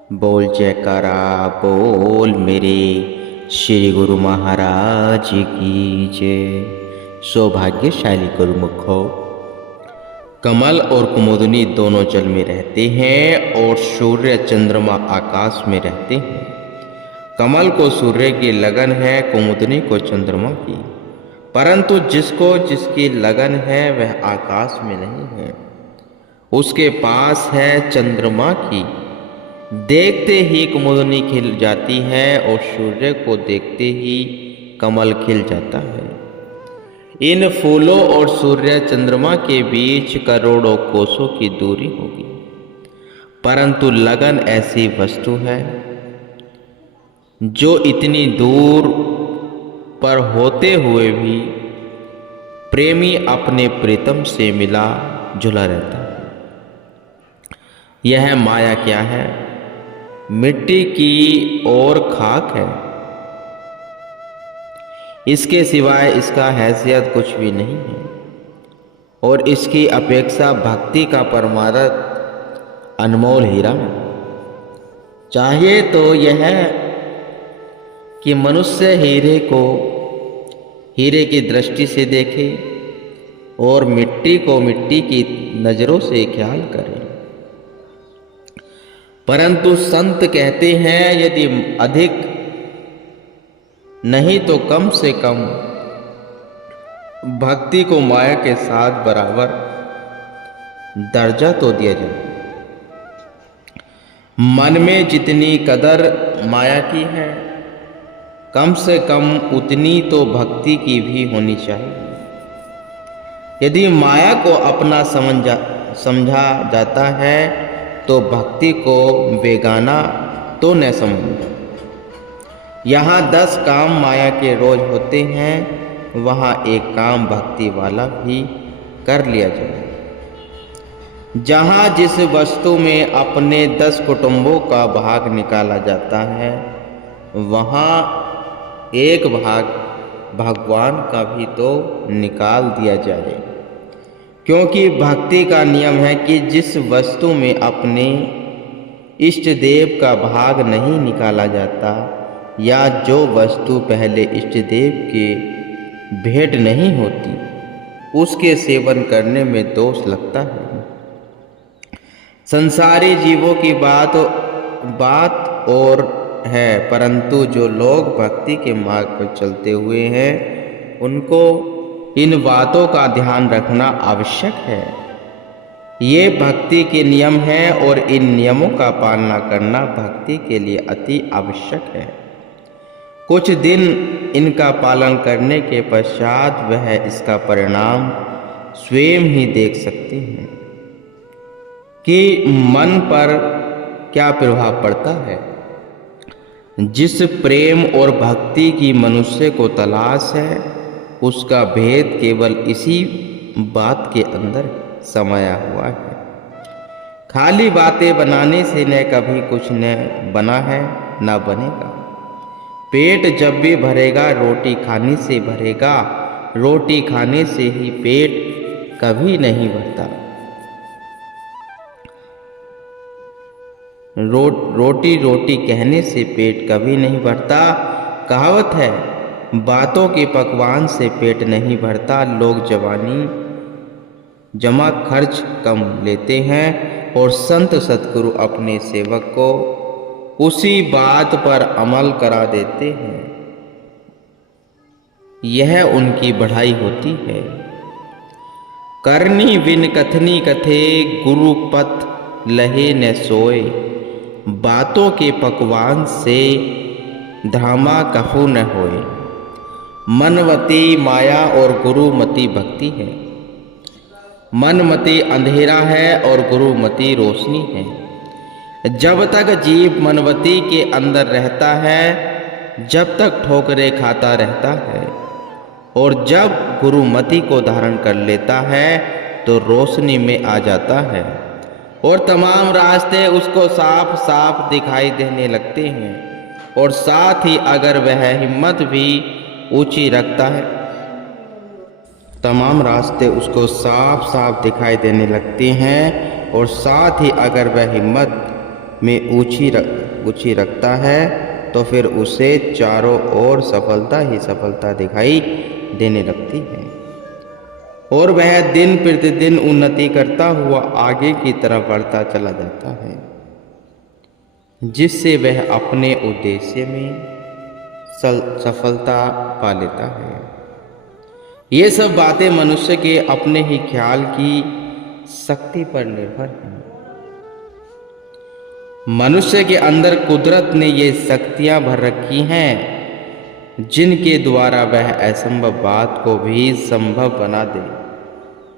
बोल जयकारा बोल मेरे श्री गुरु महाराज की जय। सौभाग्यशाली गुरुमुख हो। कमल और कुमुदनी दोनों जल में रहते हैं और सूर्य चंद्रमा आकाश में रहते हैं। कमल को सूर्य की लगन है, कुमुदनी को चंद्रमा की, परंतु जिसको जिसकी लगन है वह आकाश में नहीं है, उसके पास है चंद्रमा की। देखते ही कुमुदनी खिल जाती है और सूर्य को देखते ही कमल खिल जाता है। इन फूलों और सूर्य चंद्रमा के बीच करोड़ों कोसों की दूरी होगी, परंतु लगन ऐसी वस्तु है जो इतनी दूर पर होते हुए भी प्रेमी अपने प्रीतम से मिला जुला रहता है। यह माया क्या है? मिट्टी की और खाक है। इसके सिवाय इसका हैसियत कुछ भी नहीं है और इसकी अपेक्षा भक्ति का परमार्थ अनमोल हीरा है। चाहिए तो यह कि मनुष्य हीरे की दृष्टि से देखे और मिट्टी को मिट्टी की नजरों से ख्याल करे, परंतु संत कहते हैं यदि अधिक नहीं तो कम से कम भक्ति को माया के साथ बराबर दर्जा तो दिया जाए। मन में जितनी कदर माया की है, कम से कम उतनी तो भक्ति की भी होनी चाहिए। यदि माया को अपना समझा जाता है तो भक्ति को बेगाना तो न समझो। यहाँ 10 काम माया के रोज होते हैं, वहाँ एक काम भक्ति वाला भी कर लिया जाए। जहाँ जिस वस्तु में अपने 10 कुटुंबों का भाग निकाला जाता है, वहाँ एक भाग भगवान का भी तो निकाल दिया जाए, क्योंकि भक्ति का नियम है कि जिस वस्तु में अपने इष्ट देव का भाग नहीं निकाला जाता या जो वस्तु पहले इष्ट देव के भेंट नहीं होती, उसके सेवन करने में दोष लगता है। संसारी जीवों की बात और है, परंतु जो लोग भक्ति के मार्ग पर चलते हुए हैं उनको इन बातों का ध्यान रखना आवश्यक है। ये भक्ति के नियम हैं और इन नियमों का पालना करना भक्ति के लिए अति आवश्यक है। कुछ दिन इनका पालन करने के पश्चात वह इसका परिणाम स्वयं ही देख सकते हैं कि मन पर क्या प्रभाव पड़ता है। जिस प्रेम और भक्ति की मनुष्य को तलाश है, उसका भेद केवल इसी बात के अंदर समाया हुआ है। खाली बातें बनाने से न कभी कुछ न बना है न बनेगा। पेट जब भी भरेगा रोटी खाने से भरेगा, रोटी खाने से ही पेट कभी नहीं भरता। रोटी रोटी कहने से पेट कभी नहीं भरता। कहावत है, बातों के पकवान से पेट नहीं भरता। लोग जमा खर्च कम लेते हैं और संत सतगुरु अपने सेवक को उसी बात पर अमल करा देते हैं। यह उनकी बढ़ाई होती है। करनी बिन कथनी कथे, गुरु पथ लहे न सोए। बातों के पकवान से धामा कफू न होए। मनमती माया और गुरुमती भक्ति है। मनमती अंधेरा है और गुरुमती रोशनी है। जब तक जीव मनवती के अंदर रहता है, जब तक ठोकरे खाता रहता है, और जब गुरुमती को धारण कर लेता है तो रोशनी में आ जाता है और तमाम रास्ते उसको साफ साफ दिखाई देने लगते हैं। और साथ ही अगर वह हिम्मत भी ऊंची रखता है, तमाम रास्ते उसको साफ साफ दिखाई देने लगते हैं। और साथ ही अगर वह हिम्मत में ऊंची रखता है तो फिर उसे चारों ओर सफलता ही सफलता दिखाई देने लगती है और वह दिन प्रतिदिन उन्नति करता हुआ आगे की तरफ बढ़ता चला जाता है, जिससे वह अपने उद्देश्य में सफलता पा लेता है। ये सब बातें मनुष्य के अपने ही ख्याल की शक्ति पर निर्भर हैं। मनुष्य के अंदर कुदरत ने ये शक्तियां भर रखी हैं जिनके द्वारा वह असंभव बात को भी संभव बना दे,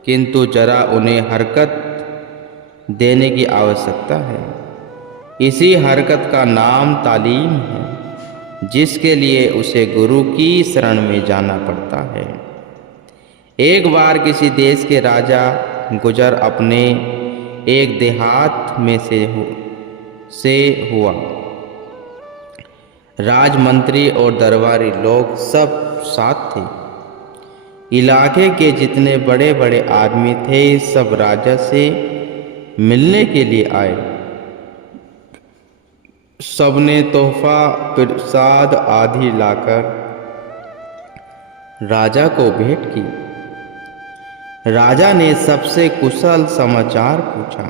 किंतु जरा उन्हें हरकत देने की आवश्यकता है। इसी हरकत का नाम तालीम है, जिसके लिए उसे गुरु की शरण में जाना पड़ता है। एक बार किसी देश के राजा गुजर अपने एक देहात में से हुआ। राजमंत्री और दरबारी लोग सब साथ थे। इलाके के जितने बड़े बड़े आदमी थे सब राजा से मिलने के लिए आए। सबने तोहफा प्रसाद आदि लाकर राजा को भेंट की। राजा ने सबसे कुशल समाचार पूछा।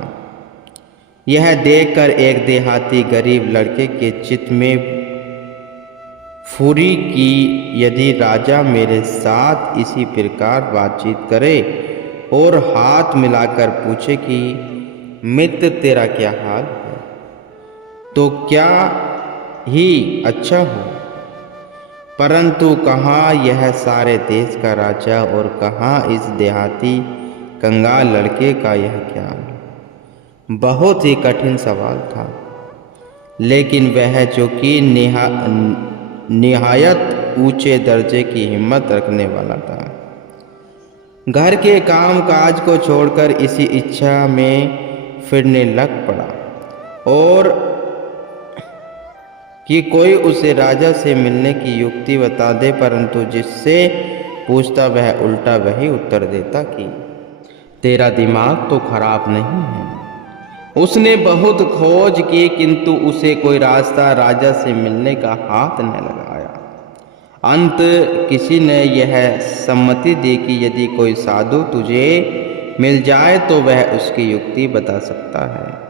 यह देखकर एक देहाती गरीब लड़के के चित्त में फुरी कि यदि राजा मेरे साथ इसी प्रकार बातचीत करे और हाथ मिलाकर पूछे कि मित्र तेरा क्या हाल है, तो क्या ही अच्छा हो। परंतु कहाँ यह सारे देश का राजा और कहाँ इस देहाती कंगाल लड़के का यह ख्याल। बहुत ही कठिन सवाल था, लेकिन वह जो कि निहायत ऊंचे दर्जे की हिम्मत रखने वाला था, घर के काम काज को छोड़कर इसी इच्छा में फिरने लग पड़ा और कि कोई उसे राजा से मिलने की युक्ति बता दे, परंतु जिससे पूछता वह उल्टा वही उत्तर देता कि तेरा दिमाग तो खराब नहीं है। उसने बहुत खोज की, किंतु उसे कोई रास्ता राजा से मिलने का हाथ न लगाया। अंत किसी ने यह सम्मति दी कि यदि कोई साधु तुझे मिल जाए तो वह उसकी युक्ति बता सकता है।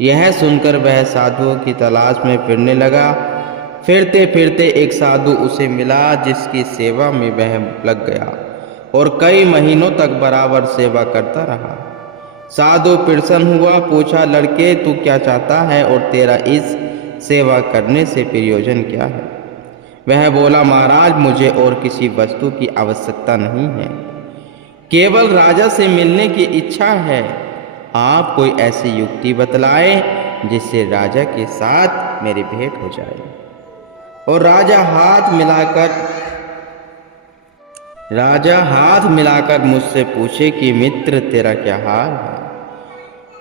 यह सुनकर वह साधुओं की तलाश में फिरने लगा। फिरते फिरते एक साधु उसे मिला, जिसकी सेवा में वह लग गया और कई महीनों तक बराबर सेवा करता रहा। साधु प्रसन्न हुआ, पूछा, लड़के तू क्या चाहता है और तेरा इस सेवा करने से प्रयोजन क्या है। वह बोला, महाराज मुझे और किसी वस्तु की आवश्यकता नहीं है, केवल राजा से मिलने की इच्छा है। आप कोई ऐसी युक्ति बतलाए जिससे राजा के साथ मेरी भेंट हो जाए और राजा हाथ मिलाकर मुझसे पूछे कि मित्र तेरा क्या हाल है।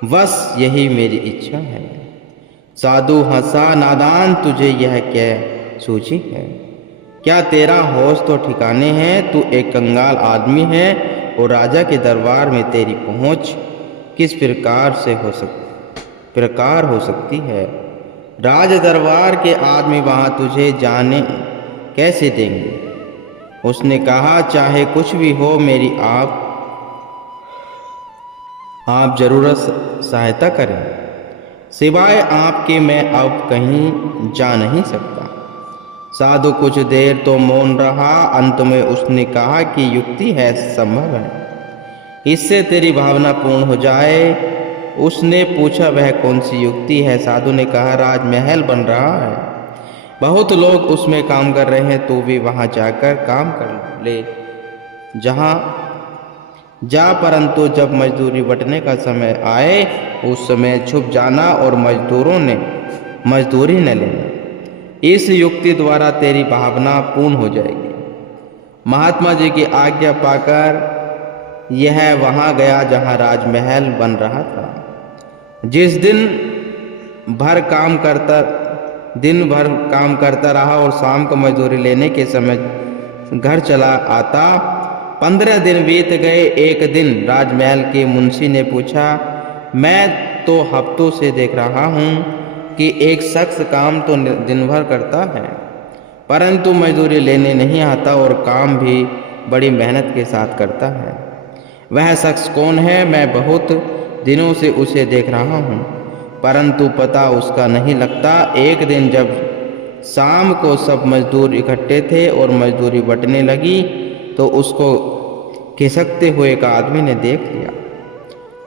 बस यही मेरी इच्छा है। साधु हंसा, नादान तुझे यह क्या सूझी है? क्या तेरा होश तो ठिकाने है? तू एक कंगाल आदमी है और राजा के दरबार में तेरी पहुंच किस प्रकार हो सकती है? राज दरबार के आदमी वहां तुझे जाने कैसे देंगे? उसने कहा, चाहे कुछ भी हो मेरी आप जरूर सहायता करें। सिवाय आपके मैं अब कहीं जा नहीं सकता। साधु कुछ देर तो मौन रहा। अंत में उसने कहा कि युक्ति है, संभव है, इससे तेरी भावना पूर्ण हो जाए। उसने पूछा, वह कौन सी युक्ति है? साधु ने कहा, राजमहल बन रहा है, बहुत लोग उसमें काम कर रहे हैं, तू भी वहां जाकर काम कर ले। जहां जा, परंतु जब मजदूरी बंटने का समय आए उस समय छुप जाना और मजदूरी न लेना। इस युक्ति द्वारा तेरी भावना पूर्ण हो जाएगी। महात्मा जी की आज्ञा पाकर यह वहां गया जहां राजमहल बन रहा था। जिस दिन भर काम करता रहा और शाम को मजदूरी लेने के समय घर चला आता। 15 दिन बीत गए। एक दिन राजमहल के मुंशी ने पूछा, मैं तो हफ्तों से देख रहा हूँ कि एक शख्स काम तो दिन भर करता है परंतु मजदूरी लेने नहीं आता और काम भी बड़ी मेहनत के साथ करता है। वह शख्स कौन है? मैं बहुत दिनों से उसे देख रहा हूँ परंतु पता उसका नहीं लगता। एक दिन जब शाम को सब मजदूर इकट्ठे थे और मजदूरी बंटने लगी तो उसको खिसकते हुए एक आदमी ने देख लिया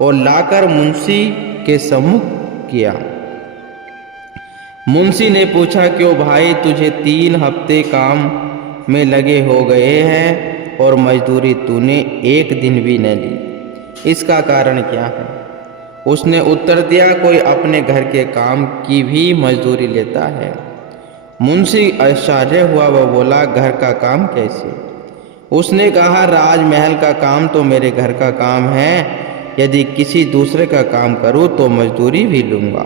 और लाकर मुंशी के सम्मुख किया। मुंशी ने पूछा, क्यों भाई, तुझे 3 हफ्ते काम में लगे हो गए हैं और मजदूरी तूने एक दिन भी न ली, इसका कारण क्या है? उसने उत्तर दिया, कोई अपने घर के काम की भी मजदूरी लेता है। मुंशी आश्चर्य हुआ, वह बोला, घर का काम कैसे? उसने कहा, राजमहल का काम तो मेरे घर का काम है, यदि किसी दूसरे का काम करूं तो मजदूरी भी लूंगा,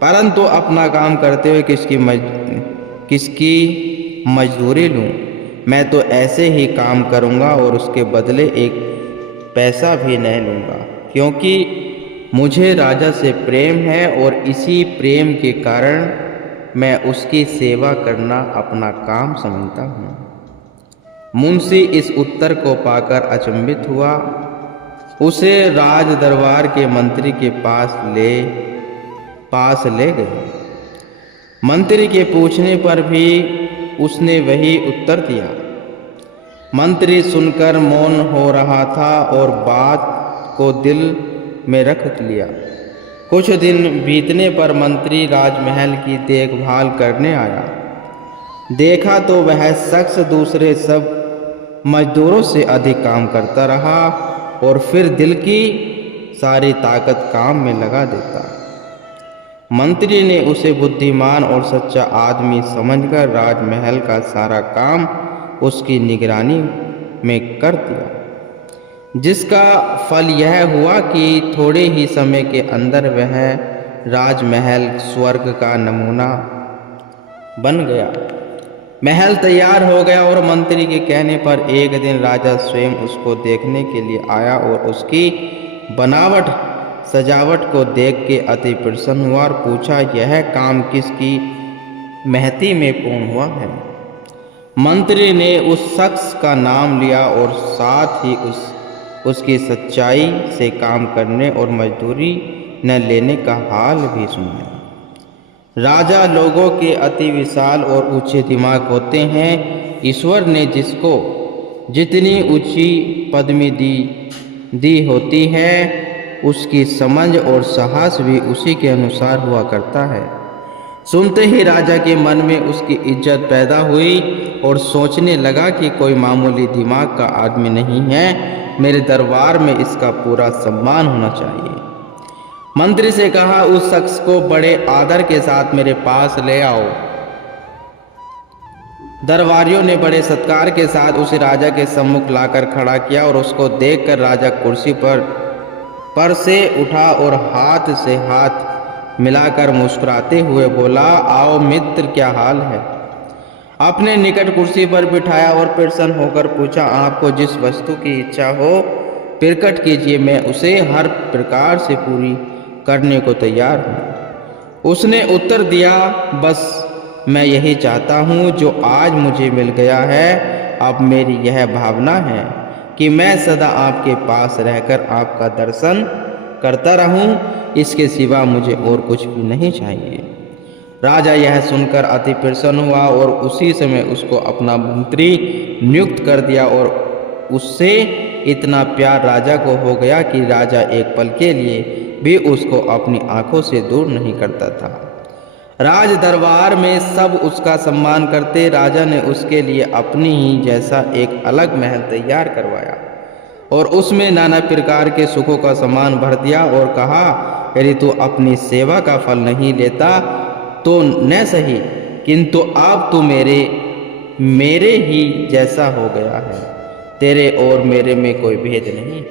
परंतु अपना काम करते हुए किसकी मजदूरी लूं? मैं तो ऐसे ही काम करूंगा और उसके बदले एक पैसा भी नहीं लूंगा, क्योंकि मुझे राजा से प्रेम है और इसी प्रेम के कारण मैं उसकी सेवा करना अपना काम समझता हूँ। मुंशी इस उत्तर को पाकर अचंभित हुआ। उसे राज दरबार के मंत्री के पास ले गए। मंत्री के पूछने पर भी उसने वही उत्तर दिया। मंत्री सुनकर मौन हो रहा था और बात को दिल में रख लिया। कुछ दिन बीतने पर मंत्री राजमहल की देखभाल करने आया। देखा तो वह शख्स दूसरे सब मजदूरों से अधिक काम करता रहा और फिर दिल की सारी ताकत काम में लगा देता। मंत्री ने उसे बुद्धिमान और सच्चा आदमी समझकर राजमहल का सारा काम उसकी निगरानी में कर दिया, जिसका फल यह हुआ कि थोड़े ही समय के अंदर वह राजमहल स्वर्ग का नमूना बन गया। महल तैयार हो गया और मंत्री के कहने पर एक दिन राजा स्वयं उसको देखने के लिए आया और उसकी बनावट सजावट को देख के अति प्रसन्न हुआ और पूछा, यह काम किसकी महती में पूर्ण हुआ है? मंत्री ने उस शख्स का नाम लिया और साथ ही उसकी सच्चाई से काम करने और मजदूरी न लेने का हाल भी सुनाया। राजा लोगों के अति विशाल और ऊंचे दिमाग होते हैं। ईश्वर ने जिसको जितनी ऊंची पदवी दी होती है उसकी समझ और साहस भी उसी के अनुसार हुआ करता है। सुनते ही राजा के मन में उसकी इज्जत पैदा हुई और सोचने लगा कि कोई मामूली दिमाग का आदमी नहीं है, मेरे दरबार में इसका पूरा सम्मान होना चाहिए। मंत्री से कहा, उस शख्स को बड़े आदर के साथ मेरे पास ले आओ। दरबारियों ने बड़े सत्कार के साथ उसे राजा के सम्मुख लाकर खड़ा किया और उसको देखकर राजा कुर्सी पर से उठा और हाथ से हाथ मिलाकर मुस्कुराते हुए बोला, आओ मित्र, क्या हाल है? अपने निकट कुर्सी पर बिठाया और प्रसन्न होकर पूछा, आपको जिस वस्तु की इच्छा हो प्रकट कीजिए, मैं उसे हर प्रकार से पूरी करने को तैयार हूँ। उसने उत्तर दिया, बस मैं यही चाहता हूँ जो आज मुझे मिल गया है। अब मेरी यह भावना है कि मैं सदा आपके पास रहकर आपका दर्शन करता रहूँ, इसके सिवा मुझे और कुछ भी नहीं चाहिए। राजा यह सुनकर अति प्रसन्न हुआ और उसी समय उसको अपना मंत्री नियुक्त कर दिया और उससे इतना प्यार राजा को हो गया कि राजा एक पल के लिए भी उसको अपनी आंखों से दूर नहीं करता था। राज दरबार में सब उसका सम्मान करते। राजा ने उसके लिए अपनी ही जैसा एक अलग महल तैयार करवाया और उसमें नाना प्रकार के सुखों का सामान भर दिया और कहा, यदि तू अपनी सेवा का फल नहीं लेता तो न सही, किंतु अब तू मेरे ही जैसा हो गया है। तेरे और मेरे में कोई भेद नहीं।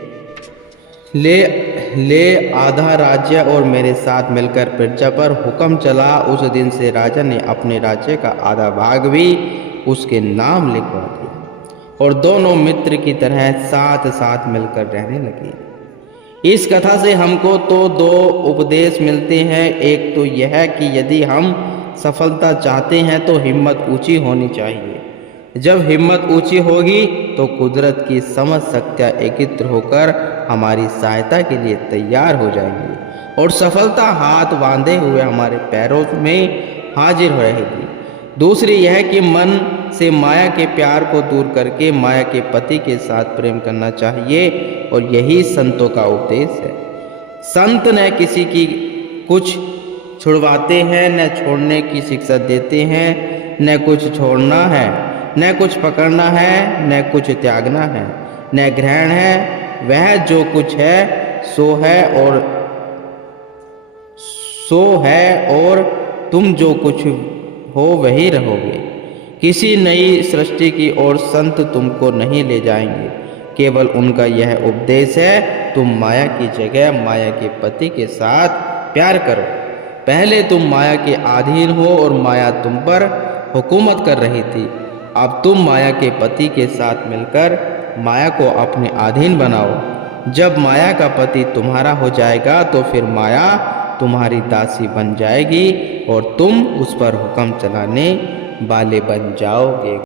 ले आधा राज्य और मेरे साथ मिलकर प्रजा पर हुक्म चला। उस दिन से राजा ने अपने राज्य का आधा भाग भी उसके नाम लिखवा दिया और दोनों मित्र की तरह साथ साथ मिलकर रहने लगे। इस कथा से हमको तो दो उपदेश मिलते हैं। एक तो यह कि यदि हम सफलता चाहते हैं तो हिम्मत ऊंची होनी चाहिए। जब हिम्मत ऊंची होगी तो कुदरत की समस्त शक्तियाँ एकत्र होकर हमारी सहायता के लिए तैयार हो जाएंगी और सफलता हाथ बांधे हुए हमारे पैरों में हाजिर रहेगी। दूसरी यह कि मन से माया के प्यार को दूर करके माया के पति के साथ प्रेम करना चाहिए और यही संतों का उपदेश है। संत न किसी की कुछ छुड़वाते हैं, न छोड़ने की शिक्षा देते हैं, न कुछ छोड़ना है, न कुछ पकड़ना है, न कुछ त्यागना है, न ग्रहण है। वह जो कुछ है सो है और तुम जो कुछ हो वही रहोगे। किसी नई सृष्टि की ओर संत तुमको नहीं ले जाएंगे। केवल उनका यह उपदेश है, तुम माया की जगह माया के पति के साथ प्यार करो। पहले तुम माया के अधीन हो और माया तुम पर हुकूमत कर रही थी। अब तुम माया के पति के साथ मिलकर माया को अपने अधीन बनाओ। जब माया का पति तुम्हारा हो जाएगा तो फिर माया तुम्हारी दासी बन जाएगी और तुम उस पर हुक्म चलाने वाले बन जाओगे।